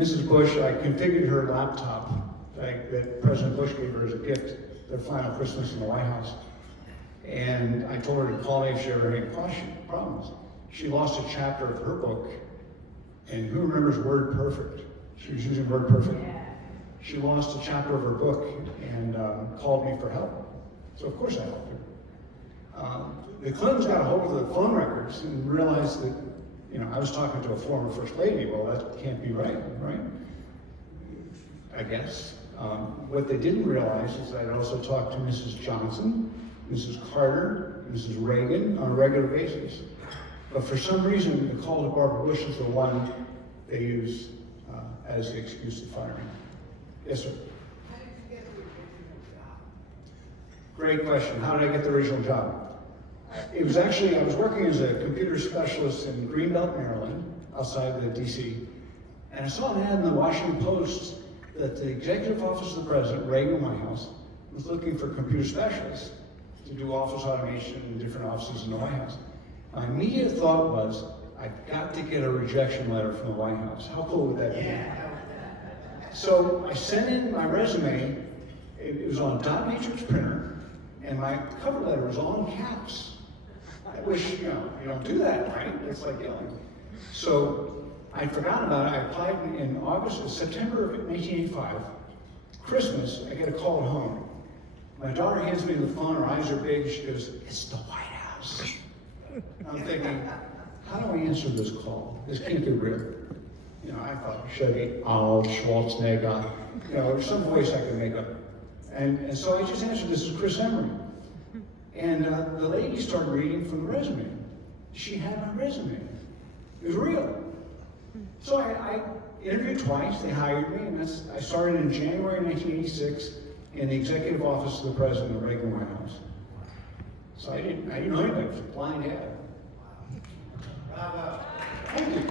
Mrs. Bush, I configured her laptop that President Bush gave her as a gift, their final Christmas in the White House. And I told her to call me if she ever had any problems. She lost a chapter of her book, and who remembers Word Perfect? She was using Word Perfect. She lost a chapter of her book and called me for help. So of course I helped her. The Clintons got a hold of the phone records and realized that, I was talking to a former First Lady. Well, that can't be right? I guess. What they didn't realize is that I also talked to Mrs. Johnson, Mrs. Carter, Mrs. Reagan on a regular basis. But for some reason, the call to Barbara Bush is the one they use as the excuse to fire me. Yes, sir? How did you get the original job? Great question. How did I get the original job? It was actually, I was working as a computer specialist in Greenbelt, Maryland, outside of the DC, and I saw an ad in the Washington Post that the executive office of the president, Reagan White House, was looking for computer specialists to do office automation in different offices in the White House. My immediate thought was, I've got to get a rejection letter from the White House. How cool would that be? So I sent in my resume. It was on a dot matrix printer, and my cover letter was all in caps. I wish, you don't do that, right? It's like yelling. So I forgot about it. I applied in September of 1985. Christmas, I get a call at home. My daughter hands me the phone, her eyes are big. She goes, "It's the White House." I'm thinking, how do I answer this call? This can't be real. I thought Chevy, Arnold Schwarzenegger, or some voice I could make up. And so I just answered, "This is Chris Emery." And the lady started reading from the resume. She had my resume. It was real. So I interviewed twice. They hired me, and I started in January 1986 in the executive office of the president of the Reagan White House. So I didn't know anybody. It was a blind ad. Bravo. Thank you.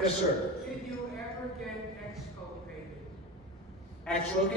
Yes, sir. Did you ever get exculpated? Actually,